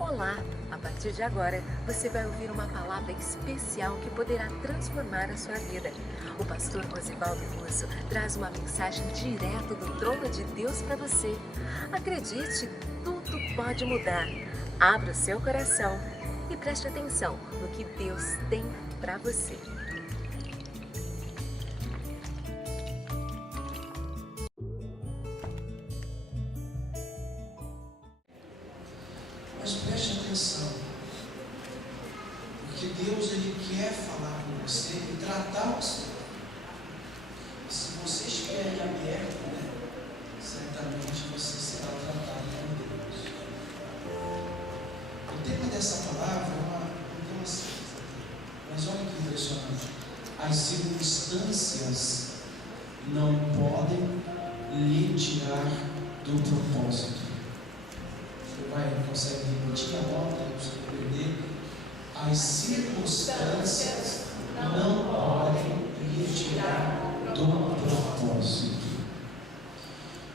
Olá! A partir de agora, você vai ouvir uma palavra especial que poderá transformar a sua vida. O pastor Rosivaldo Russo traz uma mensagem direto do trono de Deus para você. Acredite, tudo pode mudar. Abra o seu coração e preste atenção no que Deus tem para você. Mas preste atenção, porque Deus ele quer falar com você e tratar você. Se você estiver ali aberto, certamente você será tratado por Deus. O tema dessa palavra é um tema simples, mas olha que impressionante. As circunstâncias não podem lhe tirar do propósito. Consegue repetir a nota para você perder? As circunstâncias não podem lhe tirar do propósito.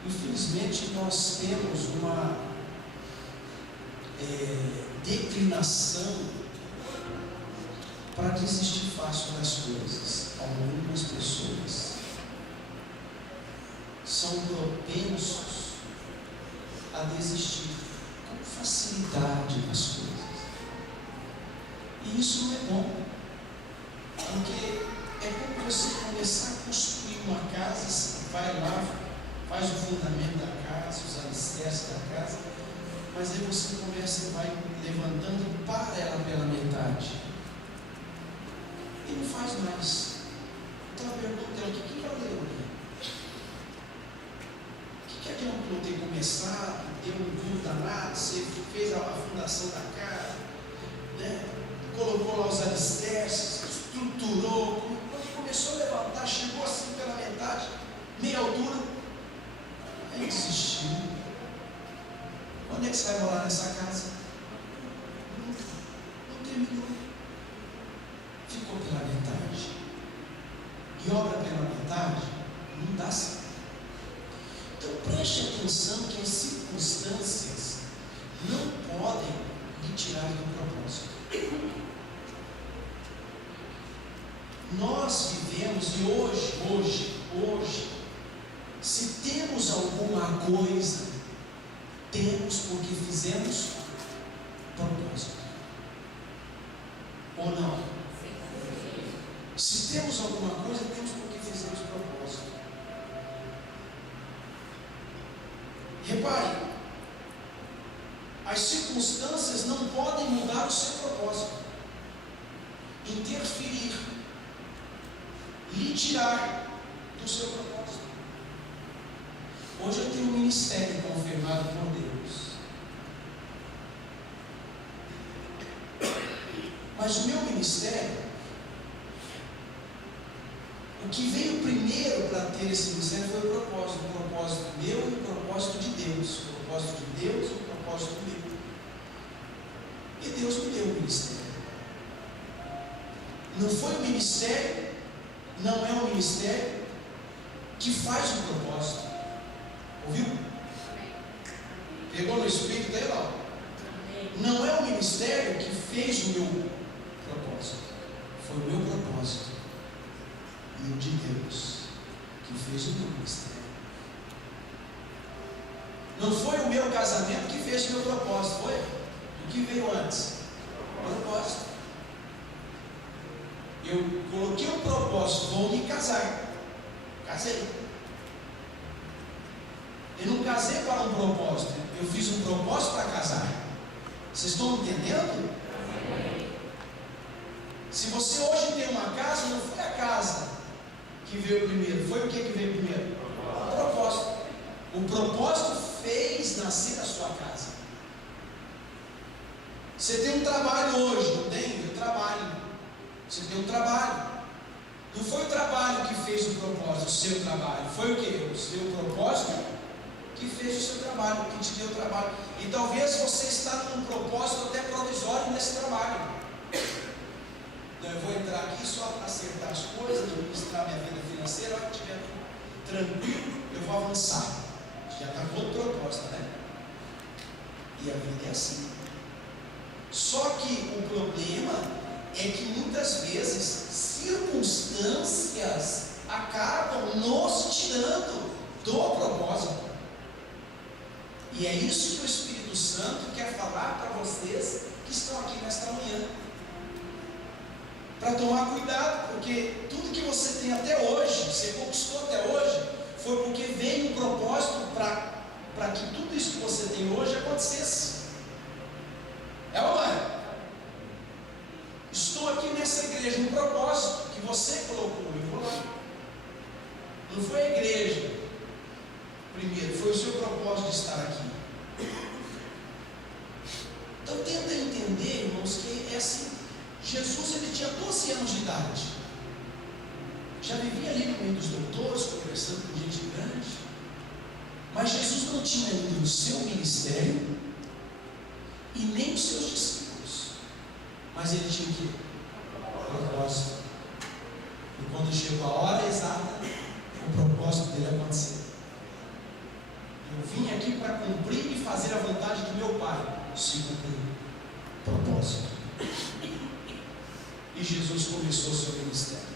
Infelizmente, nós temos uma declinação para desistir fácil das coisas. Algumas pessoas são propensos a desistir facilidade nas coisas. E isso não é bom, porque é como você começar a construir uma casa, você vai lá, faz o fundamento da casa, os alicerces da casa, mas aí você começa e vai levantando e para ela pela metade. E não faz mais. Então a pergunta é: o que valeu aqui? O que adiantou ter começado, ter um duro danado, você fez a fundação da casa, colocou lá os alicerces, estruturou, quando começou a levantar, chegou assim pela metade, meia altura, aí desistiu. Quando é que você vai morar nessa casa? Não terminou. Ficou pela metade. E obra pela metade não dá certo. Então preste atenção que as circunstâncias não podem lhe tirar do propósito. Nós vivemos e hoje, se temos alguma coisa, temos porque fizemos propósito. Ou não? Se temos alguma coisa, temos porque fizemos propósito. Repare, as circunstâncias não podem mudar o seu propósito, interferir, lhe tirar do seu propósito. Hoje eu tenho um ministério confirmado por Deus, mas o meu ministério, o que veio primeiro para ter esse ministério foi o propósito meu e o propósito de Deus, o propósito de Deus e o propósito meu. E Deus me deu o ministério. Não foi o ministério, não é o ministério que faz o propósito. Ouviu? Pegou no espírito aí, não? Não é o ministério que fez o meu propósito, foi o meu propósito e o de Deus que fez o meu ministério. Não foi o meu casamento que fez o meu propósito, foi? O que veio antes? O propósito. Eu coloquei um propósito, vou me casar. Casei. Eu não casei para um propósito, eu fiz um propósito para casar. Vocês estão entendendo? Se você hoje tem uma casa, não foi a casa que veio primeiro, foi o que veio primeiro? O propósito. O propósito fez nascer a sua casa. Você tem um trabalho hoje, não tem? Eu trabalho. Você tem um trabalho. Não foi o trabalho que fez o propósito, o seu trabalho. Foi o quê? O seu propósito que fez o seu trabalho, que te deu o trabalho. E talvez você está num propósito até provisório nesse trabalho. Então eu vou entrar aqui só para acertar as coisas, administrar minha vida financeira. A hora que estiver tranquilo, eu vou avançar. Já está com outro propósito, né? E a vida é assim. Só que o problema é que muitas vezes circunstâncias acabam nos tirando do propósito. E é isso que o Espírito Santo quer falar para vocês que estão aqui nesta manhã. Para tomar cuidado, porque tudo que você tem até hoje, você conquistou até hoje, foi porque veio um propósito para que tudo isso que você tem hoje acontecesse. É ou não é? Estou aqui nessa igreja, um propósito que você colocou, eu vou lá. Não foi a igreja primeiro, foi o seu propósito de estar aqui. Então tenta entender, irmãos, que é assim. Jesus, ele tinha 12 anos de idade, já vivia ali no meio dos doutores, conversando com gente grande, mas Jesus não tinha ainda o seu ministério e nem os seus discípulos, mas ele tinha o quê? Propósito. E quando chegou a hora exata, o propósito dele aconteceu. Eu vim aqui para cumprir e fazer a vontade do meu Pai. Se cumprir. Propósito. E Jesus começou o seu ministério.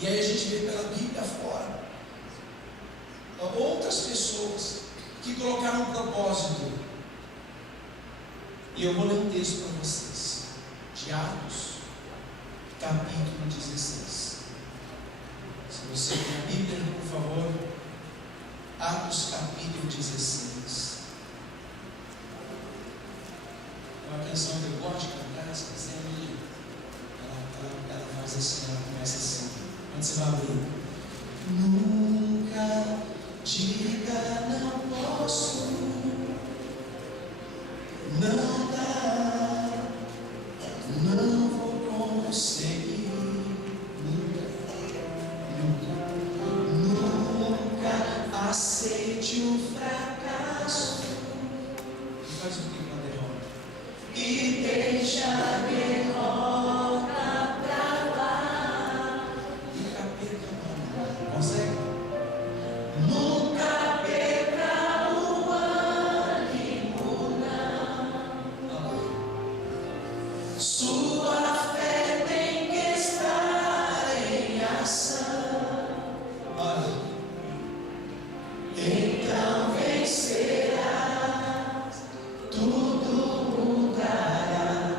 E aí a gente vê pela Bíblia fora outras pessoas que colocaram um propósito. E eu vou ler um texto para vocês, de Atos, capítulo 16. Se você tem a Bíblia, por favor, Atos capítulo 16. É uma canção que eu gosto de cantar, essa canção é minha. Ela faz assim, ela começa assim. Onde você vai abrir? Nunca diga não posso, não dá, não vou conseguir. Nunca aceite o fracasso. E faz o que com a derrota? E deixa a derrota pra lá. E capeta, mano. Consegue? Nunca perca o ânimo, não. Olha lá. Sua fé tem que estar em ação. Olha. Então vencerás, tudo mudará,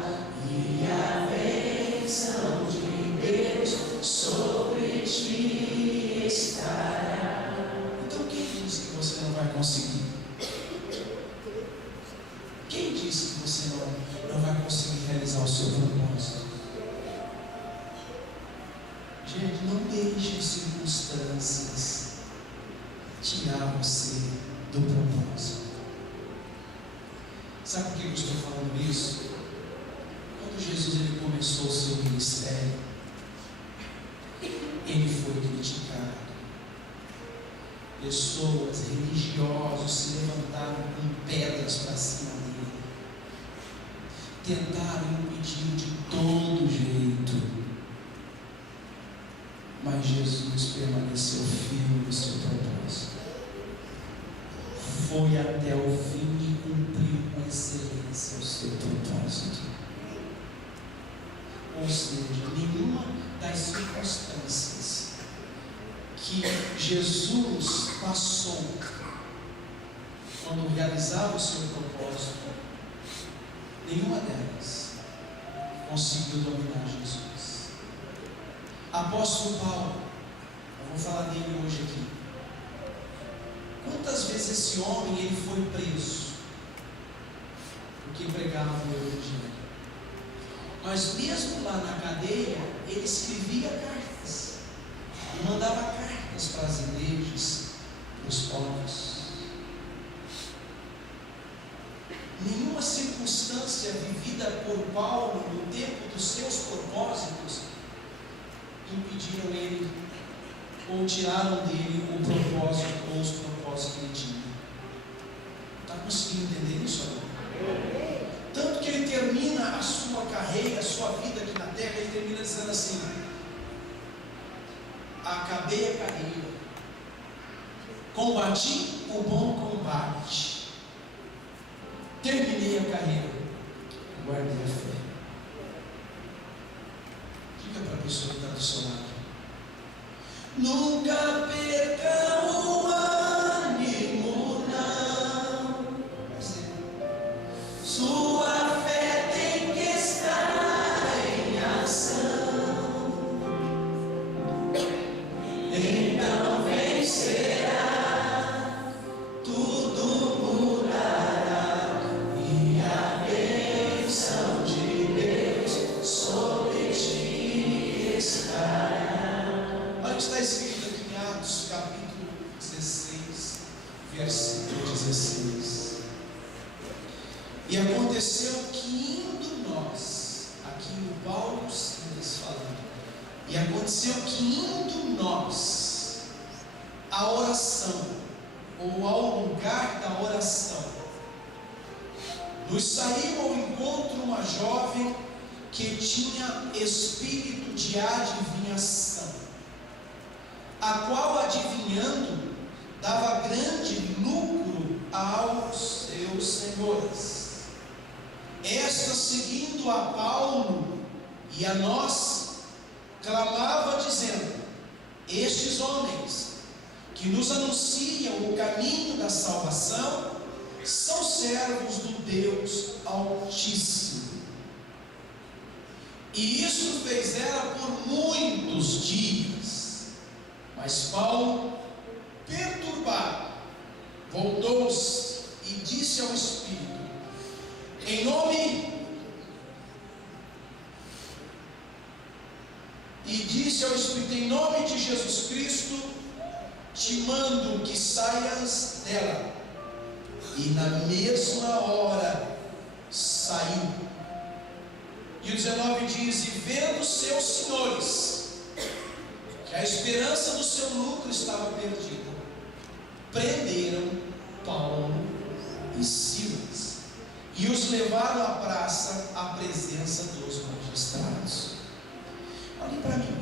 e a bênção de Deus sobre ti estará. Então quem disse que você não vai conseguir? Quem disse que você não vai conseguir realizar o seu propósito? Gente, não deixe as circunstâncias tirar você do propósito. Sabe por que eu estou falando isso? Quando Jesus ele começou o seu ministério, ele foi criticado. Pessoas, religiosos se levantaram com pedras para cima dele, tentaram impedir de todo jeito, mas Jesus permaneceu firme no seu propósito. Foi até o fim e cumpriu com excelência o seu propósito. Ou seja, nenhuma das circunstâncias que Jesus passou quando realizava o seu propósito, nenhuma delas conseguiu dominar Jesus. Apóstolo Paulo, eu vou falar dele hoje aqui. Quantas vezes esse homem ele foi preso porque pregava o Evangelho? Mas mesmo lá na cadeia, ele escrevia cartas, e mandava cartas para as igrejas, para os povos. nenhuma circunstância vivida por Paulo no tempo dos seus propósitos impediram ele ou tiraram dele o propósito ou os propósitos que ele tinha. Está conseguindo entender isso agora? Tanto que ele termina a sua carreira, a sua vida aqui na terra, ele termina dizendo assim: acabei a carreira, combati o bom combate, terminei a carreira, guardei a fé. Diga para a pessoa que está do seu lado: nunca perca o ânimo, não. Sua fé tem que estar em ação, então vencerá, tudo mudará, e a bênção de Deus sobre ti estará. Olha o que está escrito aqui em Atos capítulo 16, versículo 16. E aconteceu que indo nós, aqui o Paulo Silas falando, e aconteceu que indo nós à oração, ou ao lugar da oração, nos saiu ao encontro uma jovem que tinha espírito de adivinhação, a qual, adivinhando, dava grande lucro aos seus senhores. Esta, seguindo a Paulo e a nós, clamava dizendo: estes homens que nos anunciam o caminho da salvação são servos do Deus Altíssimo. E isso fez ela por muitos dias. Mas Paulo, perturbado, voltou-se e disse ao Espírito: em nome de Jesus Cristo, te mando que saias dela. E na mesma hora saiu. E o 19 diz: e vendo seus senhores que a esperança do seu lucro estava perdida, prenderam Paulo e Silas e os levaram à praça à presença dos magistrados. Olhem para mim,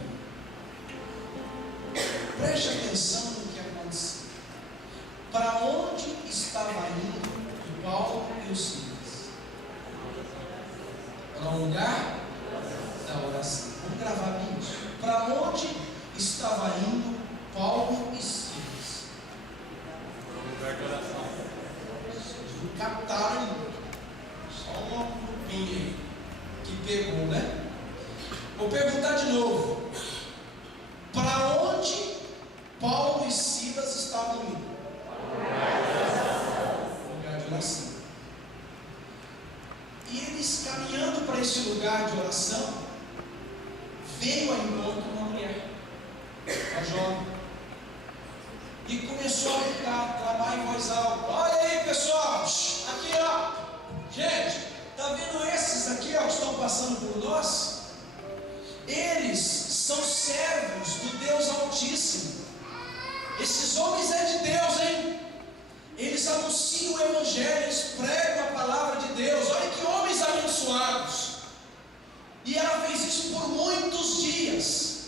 preste atenção no que aconteceu. Para onde estava indo o Paulo e o Silas? Para um lugar da oração. Vamos gravar bem isso. Para onde estava indo Paulo e Silas? Para um lugar de oração. Não captaram ainda. Só um grupinho aí que pegou, né? Vou perguntar de novo: para onde Paulo e Silas estavam indo? Lugar de oração. E eles, caminhando para esse lugar de oração, veio ao encontro uma mulher, uma jovem, e começou a gritar, clamar em voz alta: olha aí, pessoal, aqui ó, gente, está vendo esses aqui ó, que estão passando por nós? Eles são servos do Deus Altíssimo. Esses homens é de Deus, hein? Eles anunciam o Evangelho, eles pregam a palavra de Deus. Olha que homens abençoados. E ela fez isso por muitos dias.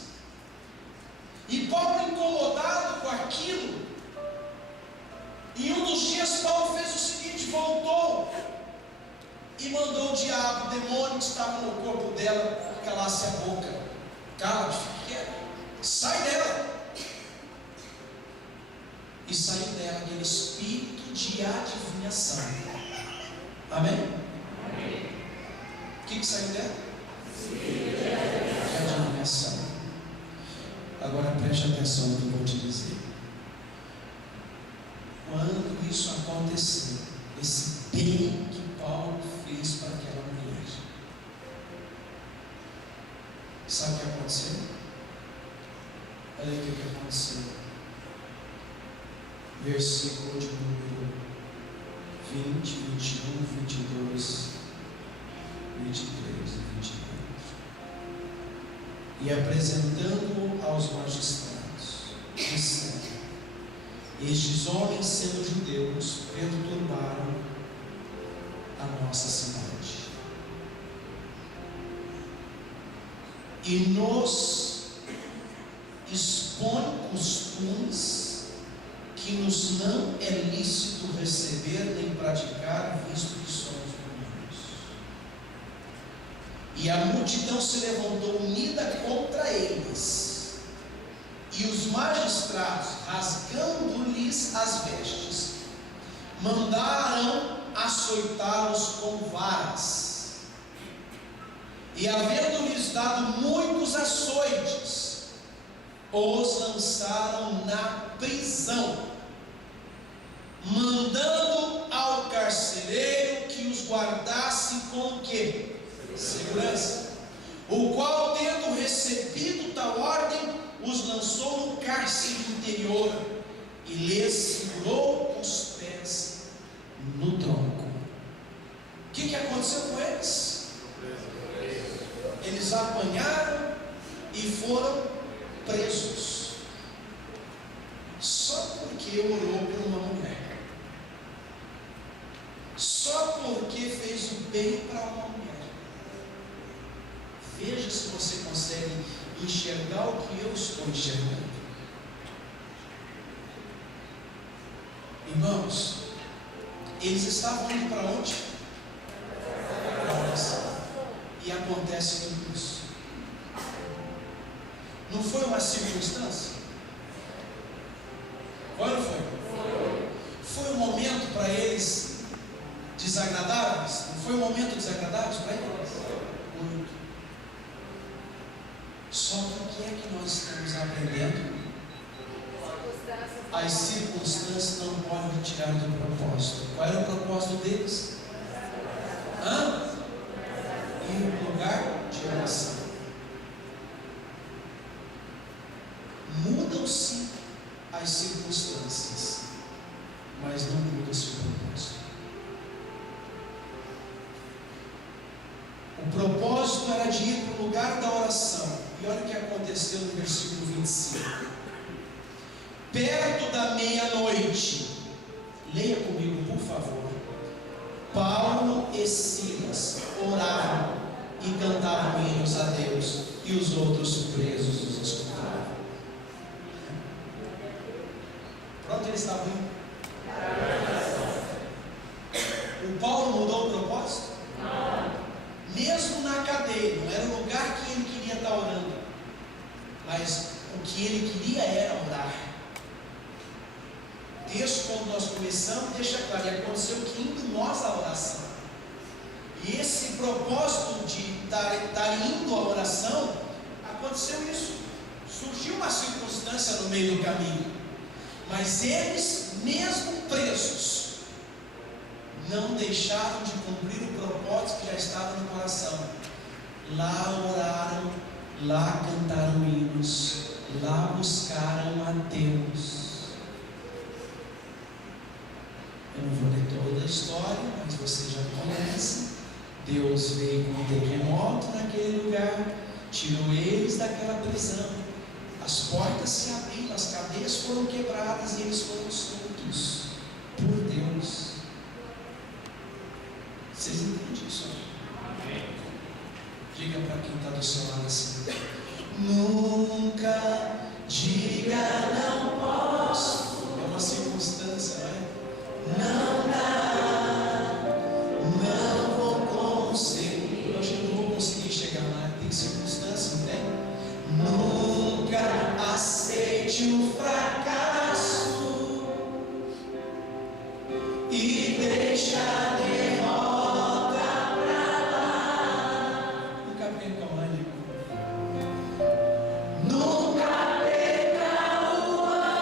E Paulo, incomodado com aquilo, em um dos dias Paulo fez o seguinte: voltou e mandou o diabo, o demônio que estava no corpo dela, calasse a boca. Cala-te, fique quieto, sai dela. E saiu dela aquele espírito de adivinhação. Amém? Amém. O que saiu dela? Espírito de adivinhação. Agora preste atenção no que eu vou te dizer. Quando isso aconteceu, esse bem que Paulo fez para aquela mulher, sabe o que aconteceu? Olha o que aconteceu. Versículo de número 20, 21, 22, 23 e 24. E apresentando-o aos magistrados, disseram: estes homens, sendo judeus, perturbaram a nossa cidade e nos expõem costumes que nos não é lícito receber nem praticar, visto que somos romanos. E a multidão se levantou unida contra eles, e os magistrados, rasgando-lhes as vestes, mandaram açoitá-los com varas. E havendo-lhes dado muitos açoites, os lançaram na prisão, mandando ao carcereiro que os guardasse com o quê? Segurança. O qual, tendo recebido tal ordem, os lançou no cárcere interior e lhes segurou os pés no tronco. O que aconteceu com eles? Eles apanharam e foram presos, só porque orou por uma mulher, só porque fez o bem para uma mulher. Veja se você consegue enxergar o que eu estou enxergando. Irmãos, eles estavam indo para onde? Para oração. E acontece tudo isso. Não foi uma circunstância? Foi ou não foi? Foi um momento para eles desagradáveis? Não foi um momento desagradável para eles? Muito. Só que o que é que nós estamos aprendendo? As circunstâncias não podem tirar do propósito. Qual era o propósito deles? Ir no lugar de oração. Mudam-se as circunstâncias, mas não muda-se o propósito. O propósito era de ir para o lugar da oração. E olha o que aconteceu no versículo 25. Perto da meia-noite, leia comigo, por favor. Paulo e Silas oravam e cantavam hinos a Deus, e os outros presos os escutavam. Pronto, eles estavam indo. O Paulo mudou o propósito? Não. Mesmo na cadeia, não era o lugar que ele queria estar orando, mas o que ele queria era orar. Texto, quando nós começamos, deixa claro, e aconteceu que indo nós à oração. E esse propósito de estar indo à oração, aconteceu isso. Surgiu uma circunstância no meio do caminho, mas eles, mesmo presos, não deixaram de cumprir o propósito que já estava no coração. Lá oraram, lá cantaram hinos, lá buscaram a Deus. Eu não vou ler toda a história, mas você já conhece. Deus veio com um terremoto naquele lugar, tirou eles daquela prisão, as portas se abriram, as cadeias foram quebradas e eles foram soltos por Deus. Vocês entendem isso? Amém. Diga para quem está do seu lado assim: nunca diga não posso. É uma circunstância, não é? Não dá, não vou conseguir. Eu acho que não vou conseguir chegar lá. Tem circunstância, não tem? Nunca aceite o fracasso e deixa a derrota pra lá. Nunca perca o ânimo. Nunca perca o ânimo.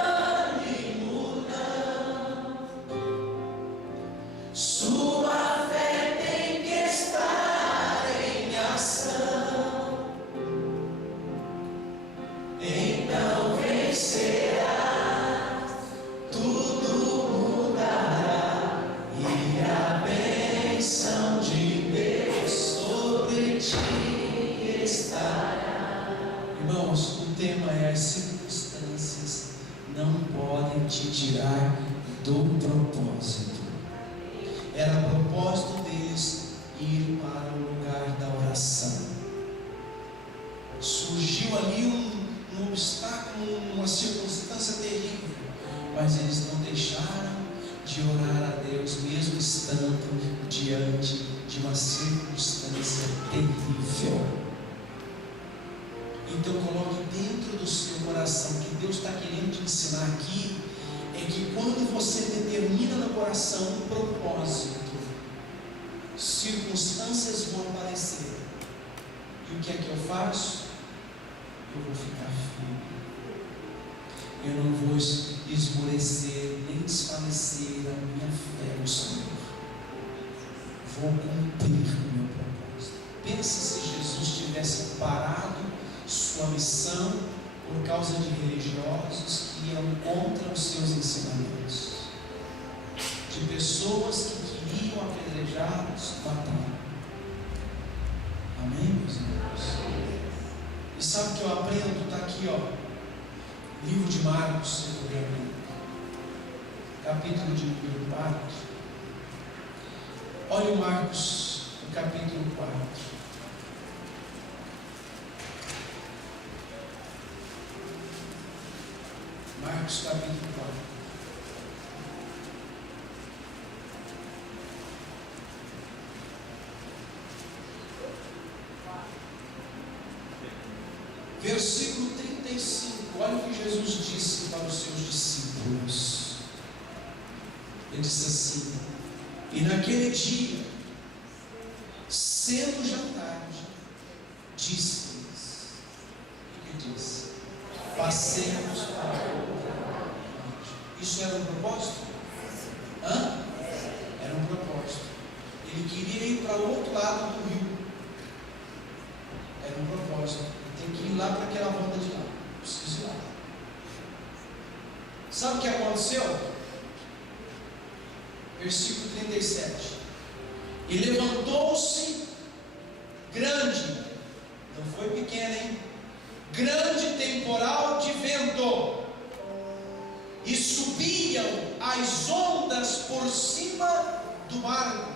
tema é: as circunstâncias não podem te tirar do propósito. Era propósito deles ir para o lugar da oração. Surgiu ali um obstáculo, uma circunstância terrível, mas eles não deixaram de orar a Deus, mesmo estando diante de uma circunstância terrível. Então coloque dentro do seu coração, que Deus está querendo te ensinar aqui, é que quando você determina no coração um propósito, circunstâncias vão aparecer. E o que é que eu faço? Eu vou ficar firme. Eu não vou esmorecer, nem desfalecer a minha fé no Senhor. Vou cumprir o meu propósito. Pensa se Jesus tivesse parado sua missão por causa de religiosos que iam contra os seus ensinamentos, de pessoas que queriam apedrejá-los, matar. Amém, meus irmãos? E sabe o que eu aprendo? Está aqui, livro de Marcos, se eu puder abrir, capítulo de número 4. Olha o Marcos, o capítulo 4. Marcos capítulo 4. Versículo 35. Olha o que Jesus disse para os seus discípulos. Ele disse assim: e naquele dia, sendo já tarde, disse-lhes. O que disse? Passemos para outra parte. Isso era um propósito? Era um propósito. Ele queria ir para o outro lado do rio. Era um propósito. Ele tem que ir lá para aquela banda de lá. Preciso ir lá. Sabe o que aconteceu? Versículo 37. E levantou-se grande, não foi pequeno, hein? Grande temporal de vento, e subiam as ondas por cima do barco,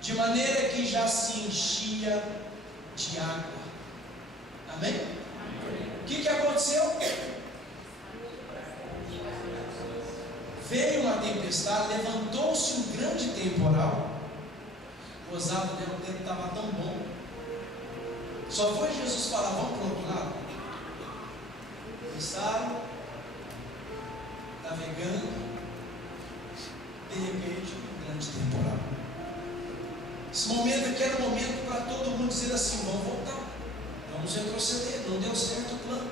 de maneira que já se enchia de água. Amém? O que aconteceu? Veio uma tempestade, levantou-se um grande temporal. Gozado, o tempo estava tão bom. Só foi Jesus falar: vamos para o outro lado. Pensaram, navegando, de repente, um grande temporal. Esse momento aqui era o momento para todo mundo dizer assim: vamos voltar, vamos retroceder, não deu certo o plano,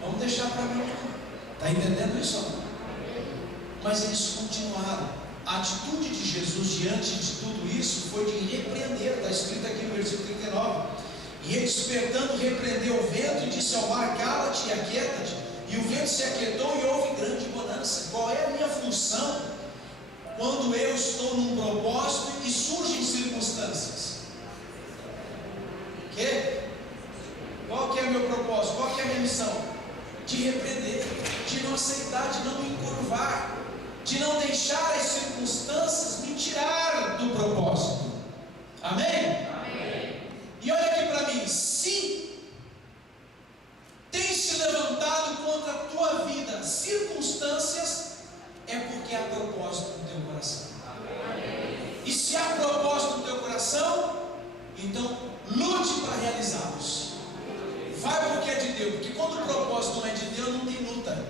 vamos deixar para amanhã. Está entendendo isso? Mas eles continuaram. A atitude de Jesus diante de tudo isso foi de repreender. Está escrito aqui no versículo 39. E ele, despertando, repreendeu o vento e disse ao mar: cala-te e aquieta-te. E o vento se aquietou e houve grande bonança. Qual é a minha função quando eu estou num propósito e surgem circunstâncias? Qual que é o meu propósito? Qual que é a minha missão? De repreender, de não aceitar, de não me encurvar, de não deixar as circunstâncias me tirar do propósito. Amém? Amém. E olha aqui para mim: se tem se levantado contra a tua vida circunstâncias, é porque há propósito no teu coração. Amém. E se há propósito no teu coração, então lute para realizá-los. Vai porque é de Deus, porque quando o propósito não é de Deus, não tem luta.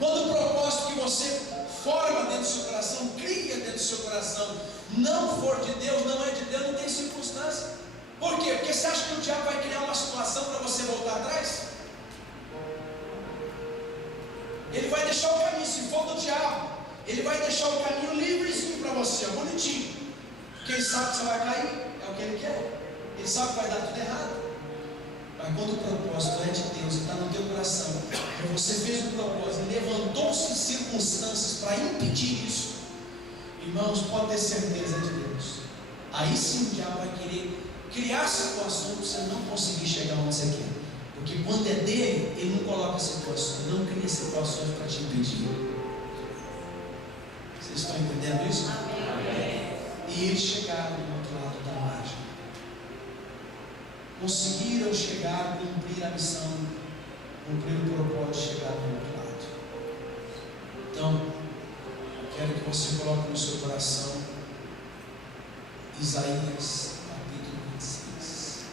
Quando o propósito que você forma dentro do seu coração, cria dentro do seu coração, não for de Deus, não é de Deus, não tem circunstância. Por quê? Porque você acha que o diabo vai criar uma situação para você voltar atrás? Ele vai deixar o caminho, se for do diabo, ele vai deixar o caminho livrezinho para você, bonitinho. Porque ele sabe que você vai cair, é o que ele quer. Ele sabe que vai dar tudo errado. Mas quando o propósito é de Deus, está no teu coração, e você fez o propósito, levantou-se circunstâncias para impedir isso, irmãos, pode ter certeza de Deus. Aí sim o diabo vai querer criar situações para você não conseguir chegar onde você quer. Porque quando quando é dele, ele não coloca situações, não cria situações para te impedir. Vocês estão entendendo isso? Amém. E eles chegaram do outro lado da margem. Conseguiram chegar, cumprir a missão, cumprir o propósito de chegar do outro lado. Então, quero que você coloque no seu coração Isaías capítulo 26.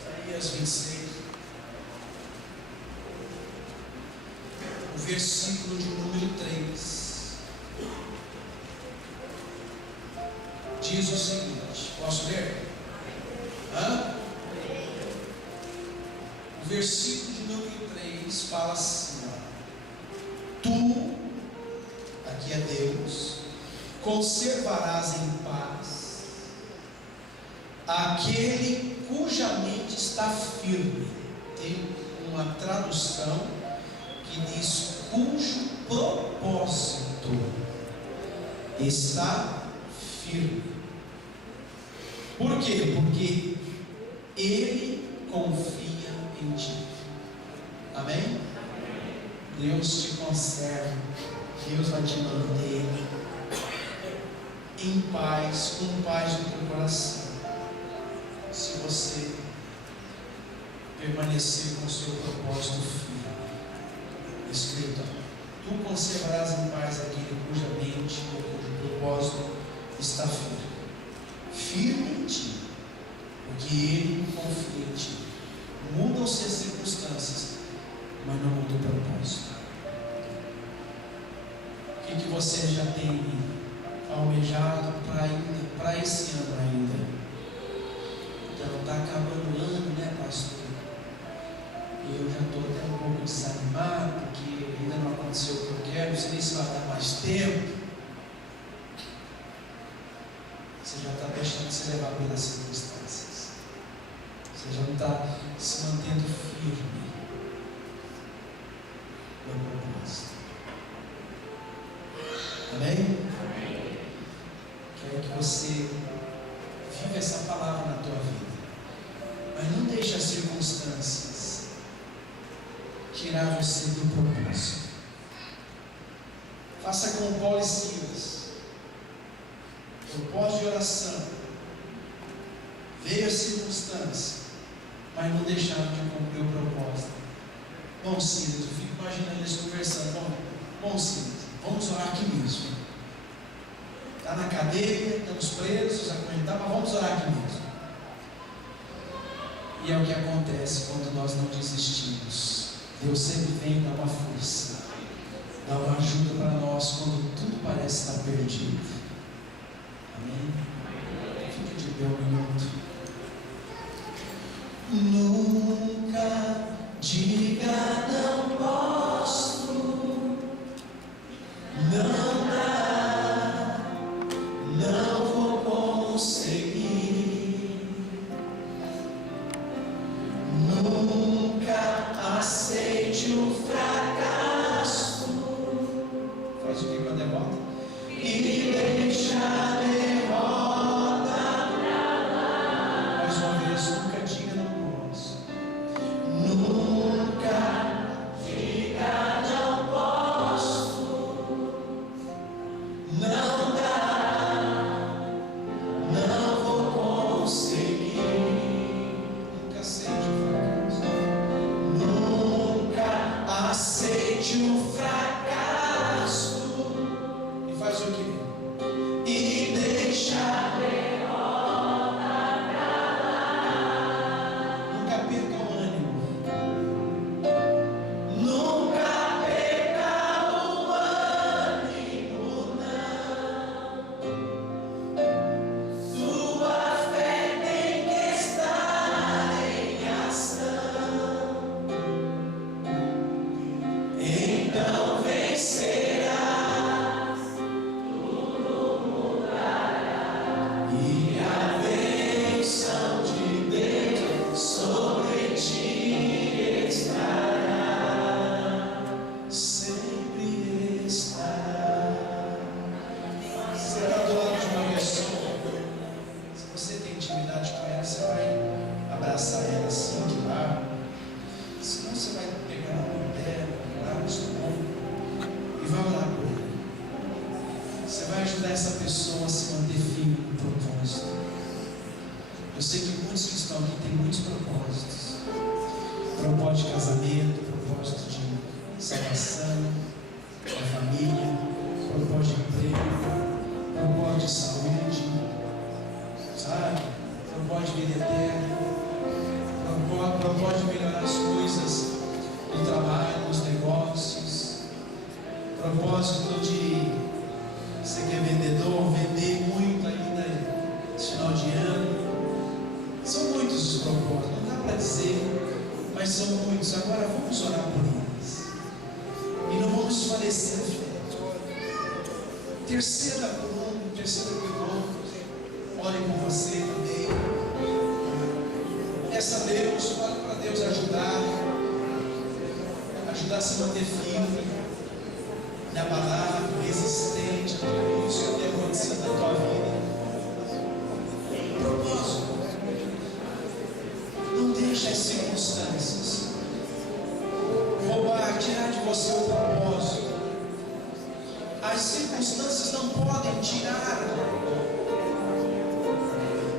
Isaías 26. O versículo de número 3. Diz o seguinte, posso ler? O versículo de número 3 fala assim, tu, aqui é Deus, conservarás em paz aquele cuja mente está firme. Tem uma tradução que diz cujo propósito está firme. Por quê? Porque ele confia em ti. Amém? Deus te conserva. Deus vai te manter em paz, com paz no teu coração, se você permanecer com o seu propósito firme. Escrito: tu conservarás em paz aquele cuja mente ou cujo propósito está firme. Firme em ti, porque ele confia em ti. Mudam-se as circunstâncias, mas não muda o propósito. O que você já tem almejado para esse ano ainda? Então, está acabando o ano, né, pastor? Eu já estou até um pouco desanimado, porque ainda não aconteceu o que eu quero, não sei nem se vai dar mais tempo. Você já está deixando de se levar pelas circunstâncias. Você já não está se mantendo firme no propósito. Amém? Amém? Quero que você viva essa palavra na tua vida. Mas não deixe as circunstâncias tirar você do propósito. Faça como Paulo e Silas. Propósito de oração. Veio a circunstância, mas não deixaram de cumprir o propósito. Bom, Silas, eu fico imaginando eles conversando. Bom, Silas, vamos orar aqui mesmo. Está na cadeia, estamos presos, acorrentados, mas vamos orar aqui mesmo. E é o que acontece quando nós não desistimos. Deus sempre vem dar uma força, dar uma ajuda para nós quando tudo parece estar perdido. Amém? Fica de pé um minuto. Nunca diga não posso, não dá, não vou conseguir. Nunca aceite o fracasso. Faz o que com a derrota? E deixa a derrota vai ajudar essa pessoa a se manter firme no propósito. Eu sei que muitos que estão aqui têm muitos propósitos. Propósito de casamento, propósito de salvação da família, propósito de emprego, propósito de saúde, sabe? Propósito de vida eterna, propósito de melhorar as coisas do trabalho, dos negócios, propósito de você que é vendedor, vender muito ainda no final de ano. São muitos os propósitos, não dá para dizer, mas são muitos. Agora vamos orar por eles e não vamos desfalecer a fé. Terceira coluna, terceiro piloto, olhem por você também. Peça a Deus, fale para Deus ajudar a se manter firme, inabalável, resistente a tudo isso que tem acontecido na tua vida. Propósito. Não deixe as circunstâncias roubar, tirar de você o propósito. As circunstâncias não podem tirar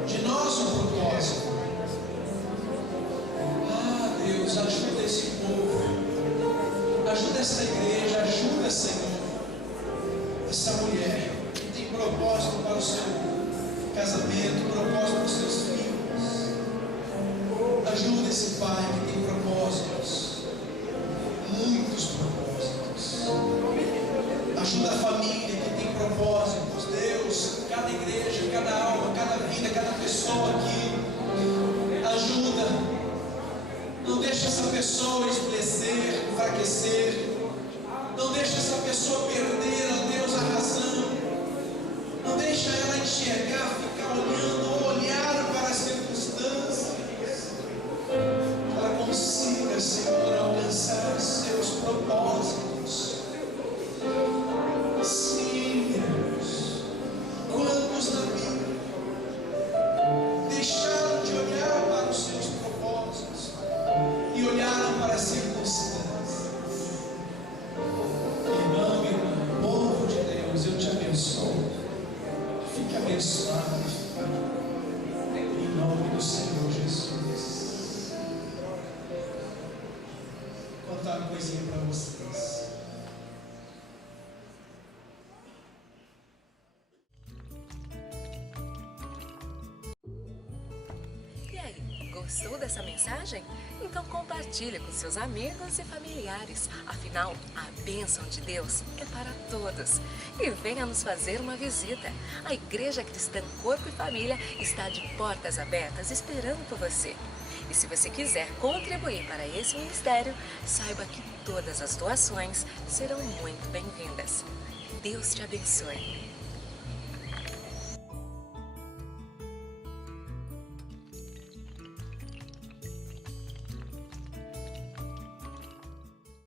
de nós o propósito. Ah, Deus, ajuda esse povo, ajuda essa igreja, ajuda, Senhor, essa mulher que tem propósito para o seu casamento, propósito para os seus filhos. Ajuda esse pai que tem propósitos, muitos propósitos. Ajuda a família que tem propósitos. Deus, cada igreja, cada alma, cada vida, cada pessoa aqui. Ajuda. Não deixa essa pessoa esmorecer, enfraquecer. Não deixa essa pessoa perder, ó Deus, a razão. Não deixa ela enxergar, ficar olhando ou olhar para as circunstâncias. Ela consiga, Senhor, alcançar os seus propósitos. Sim, Deus. Quantos na Bíblia deixaram de olhar para os seus propósitos e olharam para as circunstâncias? Irmão, irmã, povo de Deus, eu te abençoo. Fique abençoado em nome do Senhor Jesus. Vou contar uma coisinha para vocês. E aí, gostou dessa mensagem? Então compartilhe com seus amigos e familiares. Afinal, a bênção de Deus é para todos. E venha nos fazer uma visita. A Igreja Cristã Corpo e Família está de portas abertas esperando por você. E se você quiser contribuir para esse ministério, saiba que todas as doações serão muito bem-vindas. Deus te abençoe.